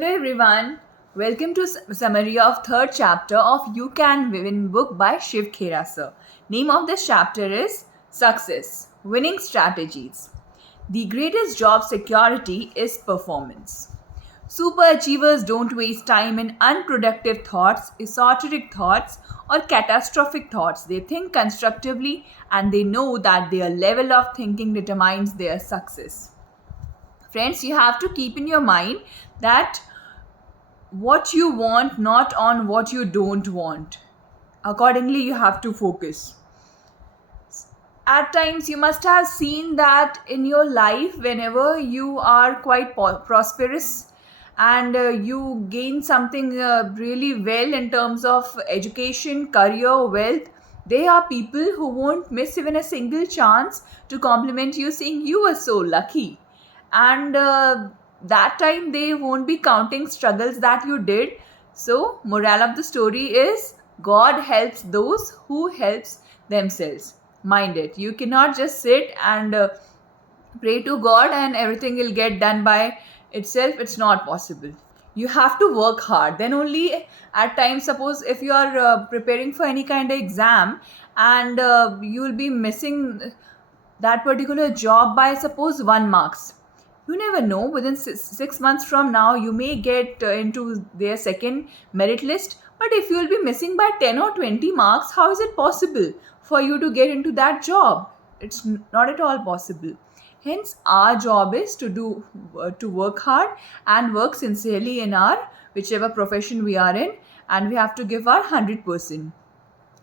Hello everyone. Welcome to summary of third chapter of You Can Win book by Shiv Khera sir. Name of this chapter is Success, Winning Strategies. The greatest job security is performance. Super achievers don't waste time in unproductive thoughts, esoteric thoughts, or catastrophic thoughts. They think constructively and they know that their level of thinking determines their success. Friends, you have to keep in your mind that what you want, not on what you don't want. Accordingly, you have to focus. At times, you must have seen that in your life, whenever you are quite prosperous and you gain something really well in terms of education, career, wealth, there are people who won't miss even a single chance to compliment you, saying you are so lucky. And that time they won't be counting struggles that you did. So moral of the story is God helps those who helps themselves. Mind it, you cannot just sit and pray to God and everything will get done by itself. It's not possible. You have to work hard. Then only at times, suppose if you are preparing for any kind of exam and you will be missing that particular job by suppose 1 marks. You never know, within 6 months from now you may get into their second merit list, but if you will be missing by 10 or 20 marks, how is it possible for you to get into that job? It's not at all possible. Hence our job is to work hard and work sincerely in our whichever profession we are in, and we have to give our 100%.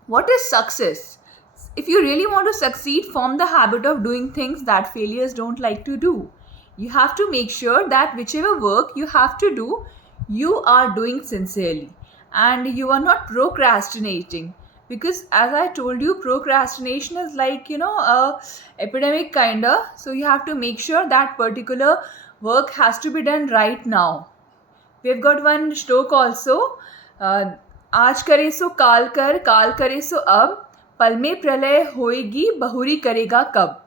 What is success? If you really want to succeed, form the habit of doing things that failures don't like to do. You have to make sure that whichever work you have to do, you are doing sincerely and you are not procrastinating. Because as I told you, procrastination is like, a epidemic kinda. So you have to make sure that particular work has to be done right now. We've got one shloka also. आज करे सो काल करे सो अब, पल में प्रलय होएगी बहुरी करेगा कब.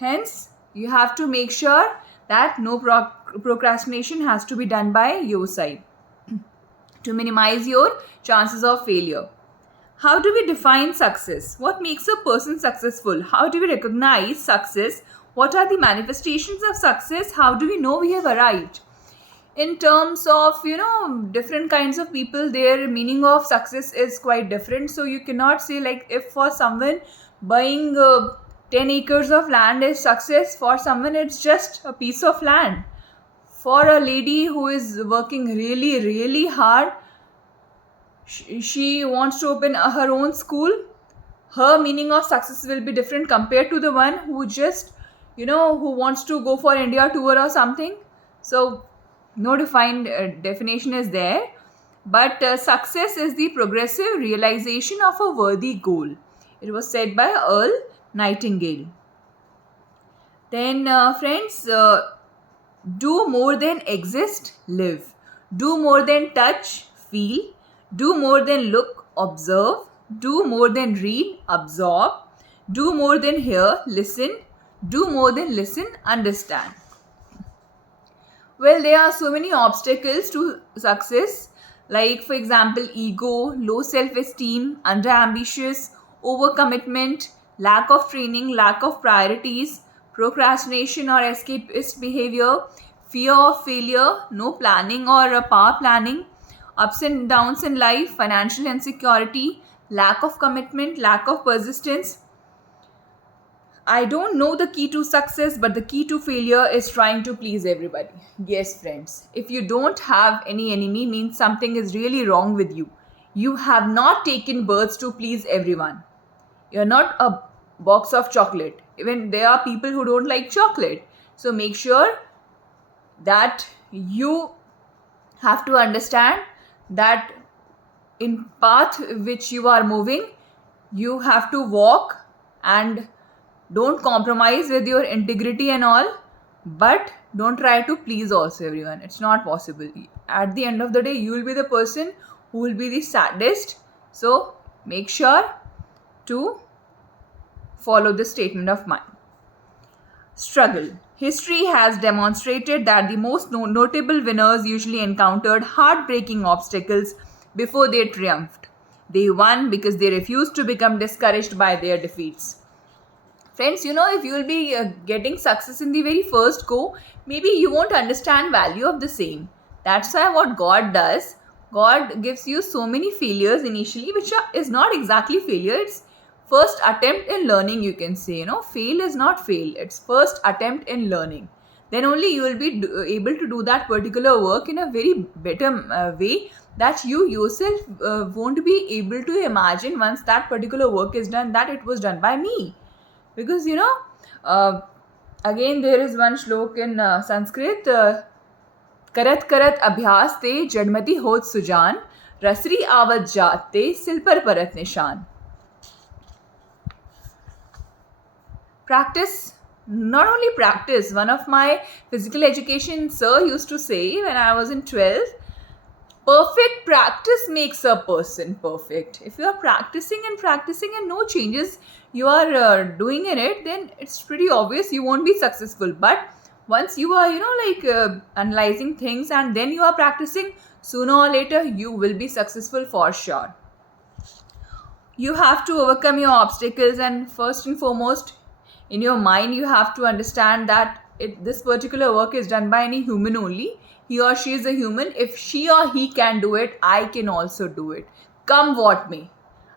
Hence, you have to make sure that no procrastination has to be done by your side to minimize your chances of failure. How do we define success? What makes a person successful? How do we recognize success? What are the manifestations of success? How do we know we have arrived? In terms of, different kinds of people, their meaning of success is quite different. So you cannot say like if for someone buying 10 acres of land is success, for someone it's just a piece of land. For a lady who is working really, really hard, she wants to open her own school, her meaning of success will be different compared to the one who just, who wants to go for India tour or something. So no defined definition is there. But success is the progressive realization of a worthy goal. It was said by Earl Nightingale. Then friends, do more than exist, live. Do more than touch, feel. Do more than look, observe. Do more than read, absorb. Do more than hear, listen. Do more than listen, understand. Well, there are so many obstacles to success, like for example, ego, low self-esteem, under-ambitious, overcommitment, lack of training, lack of priorities, procrastination or escapist behavior, fear of failure, no planning or power planning, ups and downs in life, financial insecurity, lack of commitment, lack of persistence. I don't know the key to success, but the key to failure is trying to please everybody. Yes, friends, if you don't have any enemy, means something is really wrong with you. You have not taken births to please everyone. You're not a box of chocolate. Even there are people who don't like chocolate. So make sure that you have to understand that in path which you are moving, you have to walk and don't compromise with your integrity and all, but don't try to please also everyone. It's not possible. At the end of the day, you will be the person who will be the saddest. So make sure to follow this statement of mine. Struggle. History has demonstrated that the most notable winners usually encountered heartbreaking obstacles before they triumphed. They won because they refused to become discouraged by their defeats. Friends, if you will be getting success in the very first go, maybe you won't understand value of the same. That's why what God does, God gives you so many failures initially, which is not exactly failure. It's first attempt in learning, you can say. Fail is not fail. It's first attempt in learning. Then only you will be able to do that particular work in a very better way that you yourself won't be able to imagine once that particular work is done, that it was done by me. Because uh, again there is one shlok in Sanskrit, करत करत अभ्यास ते जड़मति होत सुजान, रसरी आवत जात ते सिल पर परत निशान. Practice, not only practice, one of my physical education sir used to say when I was in 12th, perfect practice makes a person perfect. If you are practicing and no changes you are doing in it, then it's pretty obvious you won't be successful. But once you are analyzing things and then you are practicing, sooner or later you will be successful for sure. You have to overcome your obstacles, and first and foremost in your mind you have to understand that this particular work is done by any human only. He or she is a human. If she or he can do it, I can also do it. Come what may,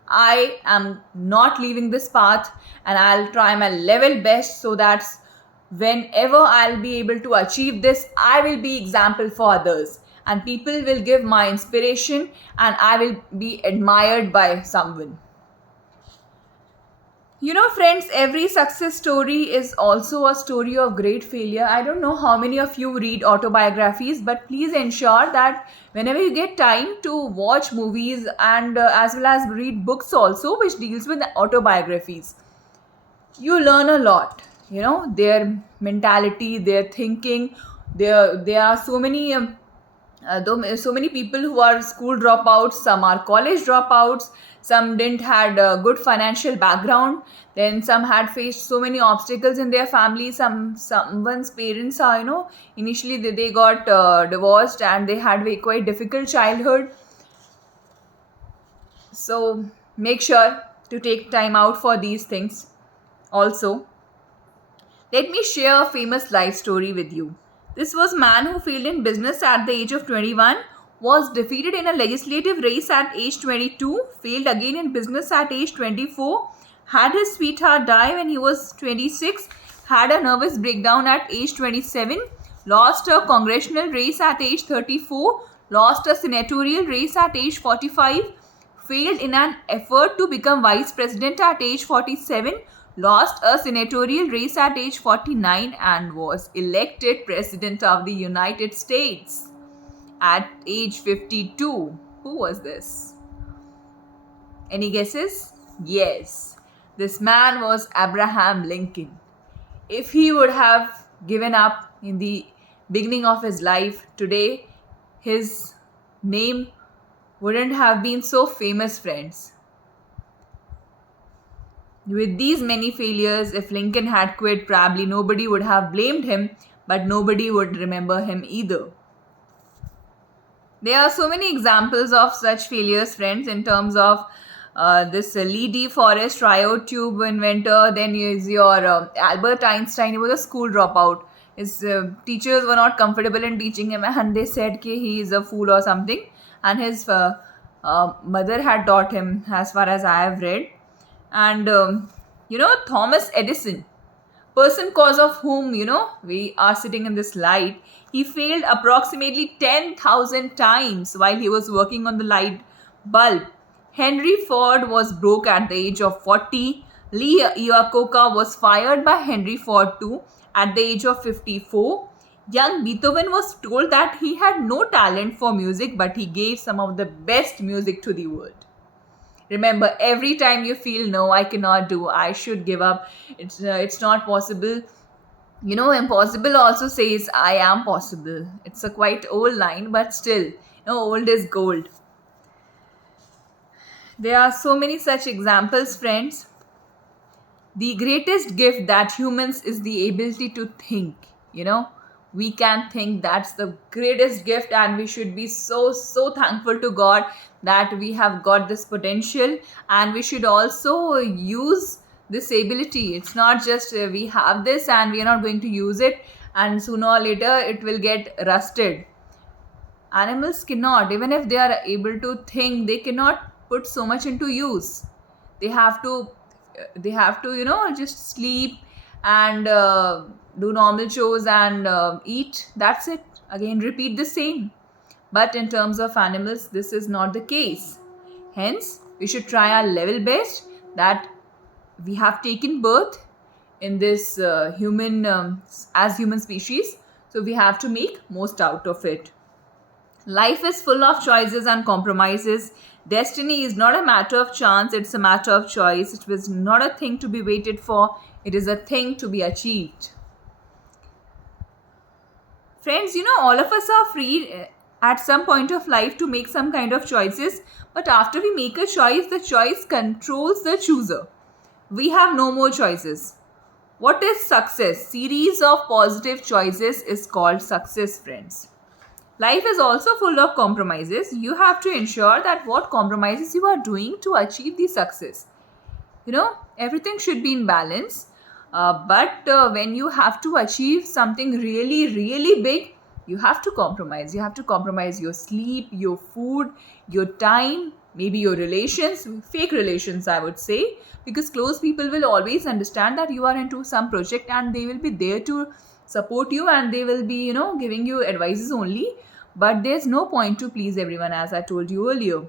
I am not leaving this path, and I'll try my level best so that whenever I'll be able to achieve this, I will be example for others, and people will give my inspiration, and I will be admired by someone. Friends, every success story is also a story of great failure. I don't know how many of you read autobiographies, but please ensure that whenever you get time to watch movies and as well as read books also which deals with autobiographies, you learn a lot. Their mentality, their thinking. There are so many so many people who are school dropouts, some are college dropouts, some didn't had a good financial background, then some had faced so many obstacles in their family. Someone's parents are initially they got divorced and they had a quite difficult childhood. So make sure to take time out for these things. Also, let me share a famous life story with you. This was a man who failed in business at the age of 21, was defeated in a legislative race at age 22, failed again in business at age 24, had his sweetheart die when he was 26, had a nervous breakdown at age 27, lost a congressional race at age 34, lost a senatorial race at age 45, failed in an effort to become vice president at age 47, lost a senatorial race at age 49, and was elected president of the United States at age 52. Who was this? Any guesses? Yes, this man was Abraham Lincoln. If he would have given up in the beginning of his life, today his name wouldn't have been so famous, friends. With these many failures, if Lincoln had quit, probably nobody would have blamed him, but nobody would remember him either. There are so many examples of such failures, friends, in terms of this Lee De Forest tube inventor. Then is your Albert Einstein. He was a school dropout. His teachers were not comfortable in teaching him, and they said that he is a fool or something. And his mother had taught him, as far as I have read. And Thomas Edison, person cause of whom we are sitting in this light, he failed approximately 10,000 times while he was working on the light bulb. Henry Ford was broke at the age of 40. Lee Iacocca was fired by Henry Ford too at the age of 54. Young Beethoven was told that he had no talent for music, but he gave some of the best music to the world. Remember, every time you feel no, I cannot do, I should give up, it's not possible. Impossible also says I am possible. It's a quite old line, but still, old is gold. There are so many such examples, friends. The greatest gift that humans is the ability to think. you know, we can think that's the greatest gift, and we should be so thankful to God that we have got this potential, and we should also use this ability. It's not just we have this and we are not going to use it, and sooner or later it will get rusted. Animals cannot, even if they are able to think, they cannot put so much into use. They have to, just sleep and do normal chores and eat. That's it. Again, repeat the same. But in terms of animals, this is not the case. Hence, we should try our level best, that we have taken birth in this as human species, so we have to make most out of it. Life is full of choices and compromises. Destiny is not a matter of chance, it's a matter of choice. It was not a thing to be waited for, it is a thing to be achieved. Friends, all of us are free at some point of life to make some kind of choices, but after we make a choice, the choice controls the chooser. We have no more choices. What is success? Series of positive choices is called success, friends. Life is also full of compromises. You have to ensure that what compromises you are doing to achieve the success. Everything should be in balance. But when you have to achieve something really, really big, you have to compromise. You have to compromise your sleep, your food, your time, maybe your relations, fake relations, I would say, because close people will always understand that you are into some project and they will be there to support you, and they will be, giving you advices only. But there's no point to please everyone, as I told you earlier.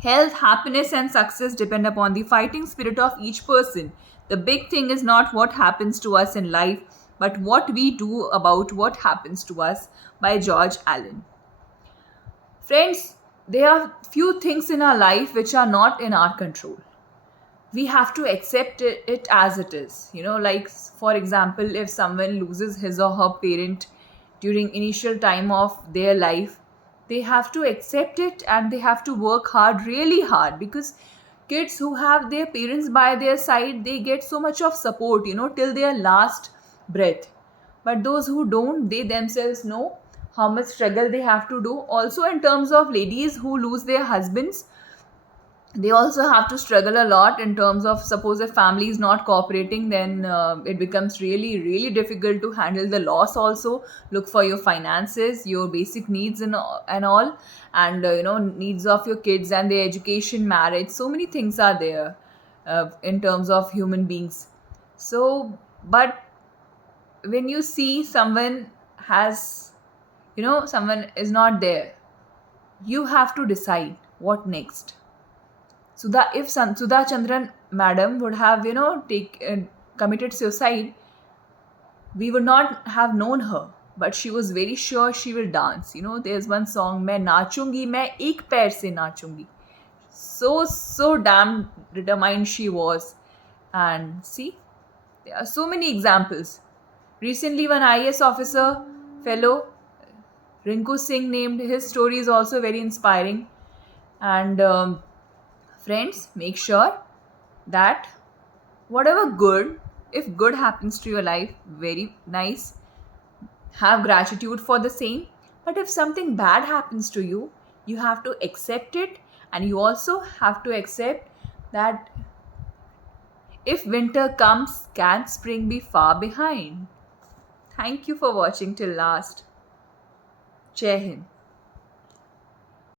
Health, happiness, and success depend upon the fighting spirit of each person. The big thing is not what happens to us in life, but what we do about what happens to us, by George Allen. Friends, there are few things in our life which are not in our control. We have to accept it as it is. Like, for example, if someone loses his or her parent during initial time of their life, they have to accept it and they have to work hard, really hard, because kids who have their parents by their side, they get so much of support, till their last breath. But those who don't, they themselves know how much struggle they have to do. Also, in terms of ladies who lose their husbands, they also have to struggle a lot in terms of, suppose if family is not cooperating, then it becomes really, really difficult to handle the loss. Also, look for your finances, your basic needs, and all, and needs of your kids and their education, marriage. So many things are there in terms of human beings. So, but when you see someone has, someone is not there, you have to decide what next. Sudha Chandran madam would have, committed suicide, we would not have known her. But she was very sure she will dance. There's one song, "मैं नाचूंगी, मैं एक पैर से नाचूंगी." So damn determined she was. And see, there are so many examples. Recently, one IAS officer fellow, Rinku Singh named, his story is also very inspiring. And friends, make sure that whatever good, if good happens to your life, very nice, have gratitude for the same. But if something bad happens to you, you have to accept it, and you also have to accept that if winter comes, can spring be far behind? Thank you for watching till last. Jai Hind.